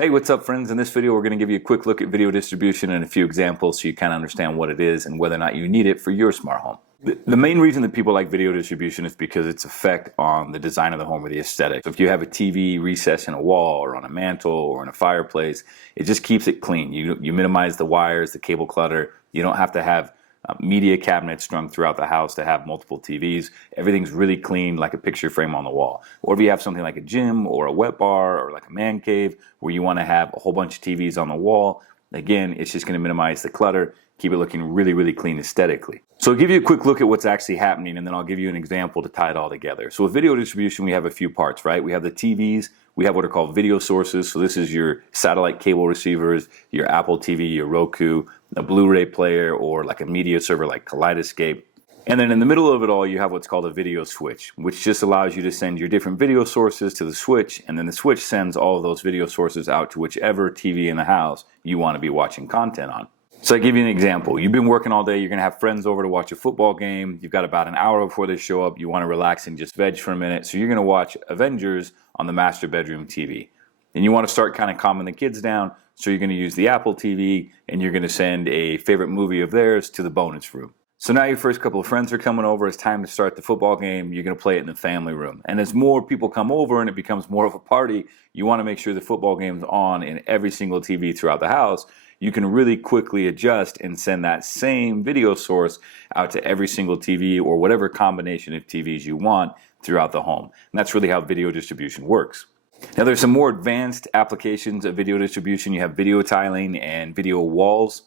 Hey, what's up, friends? In this video, we're going to give you a quick look at video distribution and a few examples so you kind of understand what it is and whether or not you need it for your smart home. The main reason that people like video distribution is because its effect on the design of the home or the aesthetic. So if you have a TV recessed in a wall or on a mantle or in a fireplace, it just keeps it clean. You minimize the wires, the cable clutter. You don't have to have media cabinets strung throughout the house to have multiple TVs. Everything's really clean, like a picture frame on the wall. Or if you have something like a gym or a wet bar or like a man cave where you want to have a whole bunch of TVs on the wall, again, it's just going to minimize the clutter, keep it looking really, really clean aesthetically. So I'll give you a quick look at what's actually happening, and then I'll give you an example to tie it all together. So with video distribution, we have a few parts, right? We have the TVs, we have what are called video sources. So this is your satellite cable receivers, your Apple TV, your Roku, a Blu-ray player, or like a media server like Kaleidoscape. And then in the middle of it all, you have what's called a video switch, which just allows you to send your different video sources to the switch, and then the switch sends all of those video sources out to whichever TV in the house you want to be watching content on. So I give you an example. You've been working all day, you're going to have friends over to watch a football game, you've got about an hour before they show up, you want to relax and just veg for a minute, so you're going to watch Avengers on the master bedroom TV. And you want to start kind of calming the kids down, so you're going to use the Apple TV, and you're going to send a favorite movie of theirs to the bonus room. So now your first couple of friends are coming over, it's time to start the football game, you're going to play it in the family room. And as more people come over and it becomes more of a party, you want to make sure the football game's on in every single TV throughout the house. You can really quickly adjust and send that same video source out to every single TV or whatever combination of TVs you want throughout the home. And that's really how video distribution works. Now there's some more advanced applications of video distribution. You have video tiling and video walls.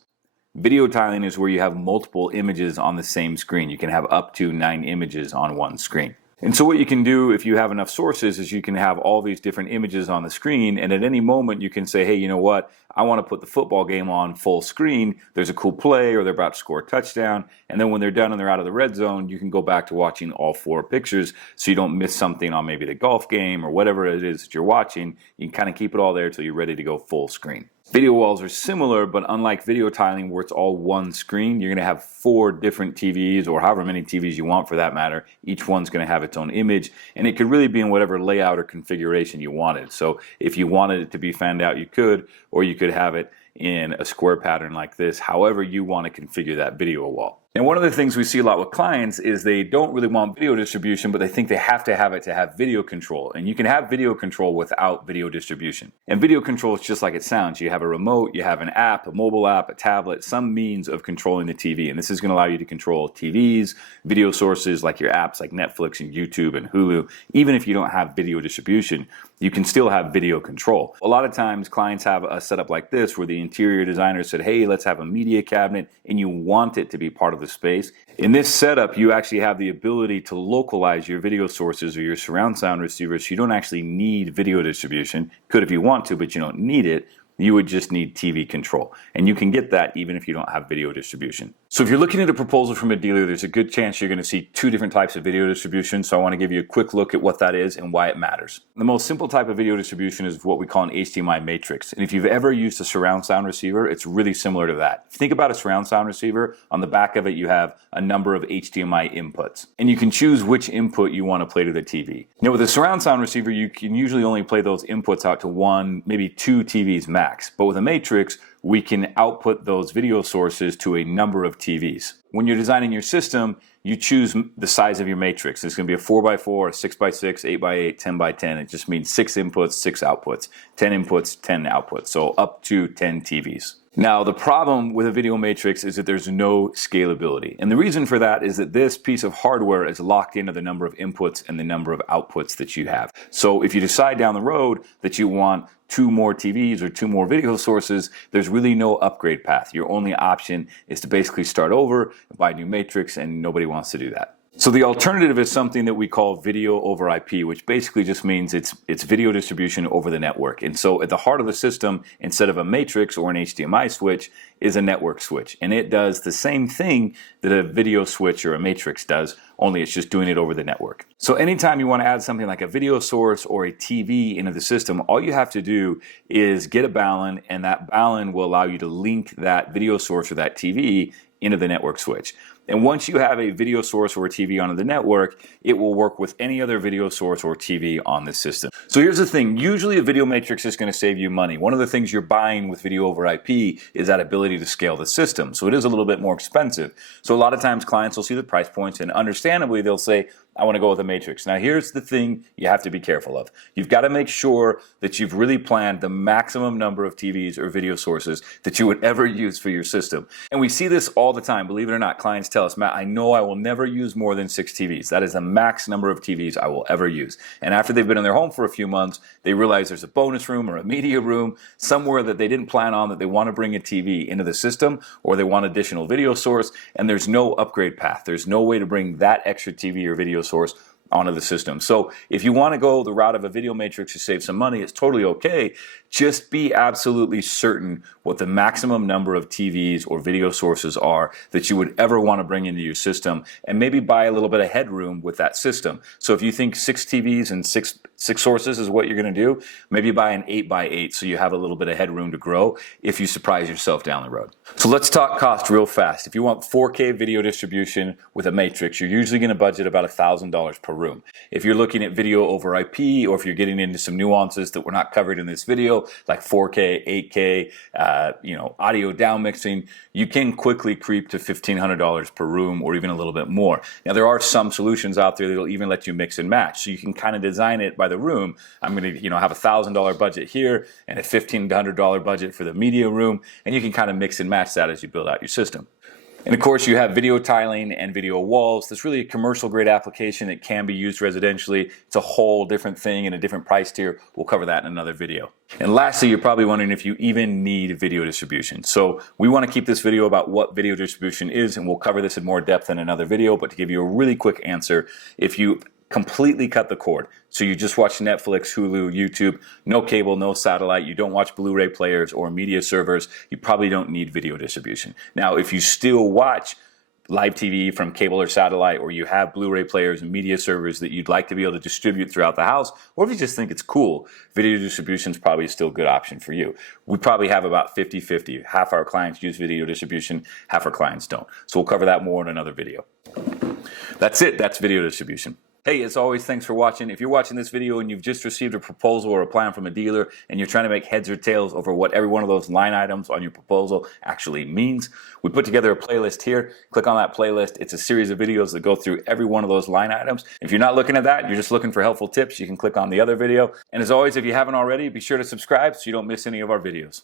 Video tiling is where you have multiple images on the same screen. You can have up to 9 images on one screen. And so what you can do if you have enough sources is you can have all these different images on the screen, and at any moment you can say, hey, you know what? I want to put the football game on full screen. There's a cool play or they're about to score a touchdown. And then when they're done and they're out of the red zone, you can go back to watching all 4 pictures so you don't miss something on maybe the golf game or whatever it is that you're watching. You can kind of keep it all there until you're ready to go full screen. Video walls are similar, but unlike video tiling where it's all one screen, you're going to have 4 different TVs or however many TVs you want for that matter. Each one's going to have its own image, and it could really be in whatever layout or configuration you wanted. So if you wanted it to be fanned out, you could, or you could have it in a square pattern like this, however you want to configure that video wall. And one of the things we see a lot with clients is they don't really want video distribution, but they think they have to have it to have video control. And you can have video control without video distribution. And video control is just like it sounds. You have a remote, you have an app, a mobile app, a tablet, some means of controlling the TV. And this is going to allow you to control TVs, video sources like your apps like Netflix and YouTube and Hulu. Even if you don't have video distribution, you can still have video control. A lot of times clients have a setup like this where the interior designer said, hey, let's have a media cabinet, and you want it to be part of the space. In this setup, you actually have the ability to localize your video sources or your surround sound receivers, so you don't actually need video distribution. Could if you want to, but you don't need it. You would just need TV control. And you can get that even if you don't have video distribution. So if you're looking at a proposal from a dealer, there's a good chance you're going to see 2 different types of video distribution. So I want to give you a quick look at what that is and why it matters. The most simple type of video distribution is what we call an HDMI matrix. And if you've ever used a surround sound receiver, it's really similar to that. If you think about a surround sound receiver, on the back of it you have a number of HDMI inputs. And you can choose which input you want to play to the TV. Now with a surround sound receiver, you can usually only play those inputs out to 1, maybe 2 TVs max. But with a matrix, we can output those video sources to a number of TVs. When you're designing your system, you choose the size of your matrix. It's going to be a 4x4, a 6x6, 8x8, 10x10. It just means 6 inputs, 6 outputs, 10 inputs, 10 outputs. So up to 10 TVs. Now, the problem with a video matrix is that there's no scalability. And the reason for that is that this piece of hardware is locked into the number of inputs and the number of outputs that you have. So if you decide down the road that you want 2 more TVs or 2 more video sources, there's really no upgrade path. Your only option is to basically start over, buy a new matrix, and nobody wants to do that. So the alternative is something that we call video over IP, which basically just means it's video distribution over the network. And so at the heart of the system, instead of a matrix or an HDMI switch, is a network switch. And it does the same thing that a video switch or a matrix does, only it's just doing it over the network. So anytime you want to add something like a video source or a TV into the system, all you have to do is get a Balun, and that Balun will allow you to link that video source or that TV into the network switch. And once you have a video source or a TV onto the network, it will work with any other video source or TV on the system. So here's the thing, usually a video matrix is going to save you money. One of the things you're buying with video over IP is that ability to scale the system. So it is a little bit more expensive. So a lot of times clients will see the price points and understandably they'll say, I want to go with a matrix. Now here's the thing you have to be careful of. You've got to make sure that you've really planned the maximum number of TVs or video sources that you would ever use for your system. And we see this all the time, believe it or not. Clients tell us, Matt, I know I will never use more than 6 TVs. That is the max number of TVs I will ever use. And after they've been in their home for a few months, they realize there's a bonus room or a media room somewhere that they didn't plan on, that they want to bring a TV into the system, or they want additional video source, and there's no upgrade path. There's no way to bring that extra TV or video source onto the system. So if you want to go the route of a video matrix to save some money, it's totally okay. Just be absolutely certain what the maximum number of TVs or video sources are that you would ever want to bring into your system, and maybe buy a little bit of headroom with that system. So if you think 6 TVs and six sources is what you're going to do, maybe buy an 8x8 so you have a little bit of headroom to grow if you surprise yourself down the road. So let's talk cost real fast. If you want 4K video distribution with a matrix, you're usually going to budget about $1,000 per room. If you're looking at video over IP, or if you're getting into some nuances that were not covered in this video, like 4K, 8K, audio down mixing, you can quickly creep to $1,500 per room or even a little bit more. Now there are some solutions out there that'll even let you mix and match, so you can kind of design it by the room. I'm going to have a $1,000 budget here and a $1,500 budget for the media room, and you can kind of mix and match that as you build out your system. And of course, you have video tiling and video walls. That's really a commercial grade application. It can be used residentially. It's a whole different thing in a different price tier. We'll cover that in another video. And lastly, you're probably wondering if you even need video distribution. So we want to keep this video about what video distribution is, and we'll cover this in more depth in another video. But to give you a really quick answer, if you completely cut the cord, so you just watch Netflix, Hulu, YouTube, no cable, no satellite, you don't watch Blu-ray players or media servers, you probably don't need video distribution. Now, if you still watch live TV from cable or satellite, or you have Blu-ray players and media servers that you'd like to be able to distribute throughout the house, or if you just think it's cool, video distribution is probably still a good option for you. We probably have about 50-50. Half our clients use video distribution, half our clients don't. So we'll cover that more in another video. That's it. That's video distribution. Hey, as always, thanks for watching. If you're watching this video and you've just received a proposal or a plan from a dealer and you're trying to make heads or tails over what every one of those line items on your proposal actually means, we put together a playlist here. Click on that playlist. It's a series of videos that go through every one of those line items. If you're not looking at that, you're just looking for helpful tips, you can click on the other video. And as always, if you haven't already, be sure to subscribe so you don't miss any of our videos.